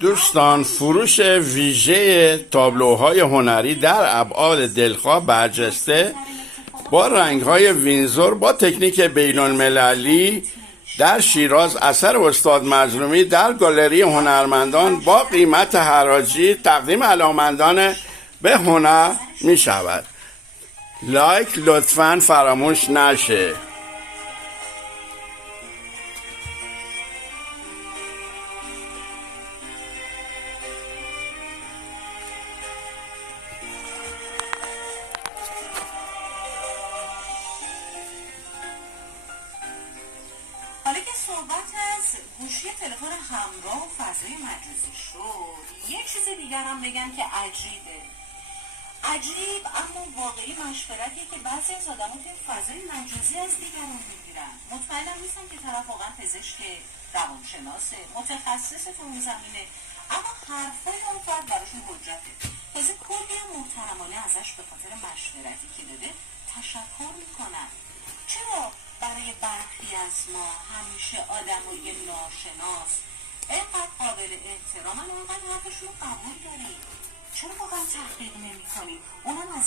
دوستان، فروش ویژه تابلوهای هنری در ابعاد دلخواه برجسته با رنگ‌های وینزور با تکنیک بین‌المللی در شیراز اثر استاد مظلومی در گالری هنرمندان با قیمت حراجی تقدیم علاقه‌مندان به هنر می شود. لایک لطفاً فراموش نشه. حالا که صحبت از گوشی تلفن همراه و فضای مجازی شد، یه چیز دیگر هم بگم که عجیب اما واقعی مشورتیه که بعضی از آدم‌ها توی فضای مجازی از دیگران میگیرن. مطمئنم نیستم که طرف واقعا پزشک، روانشناسه، متخصص تو اون زمینه، اما حرفای اون فرد براشون حجته. تازه کلی هم محترمانه ازش به خاطر مشورتی که داده تشکر میکنن. چرا برای برخی از ما همیشه آدمای ناشناس اینقدر قابل احترامن و اینقدر حرفشون رو قبول داریم؟ چرا واقعا تحقیق نمی کنیم؟ اونم از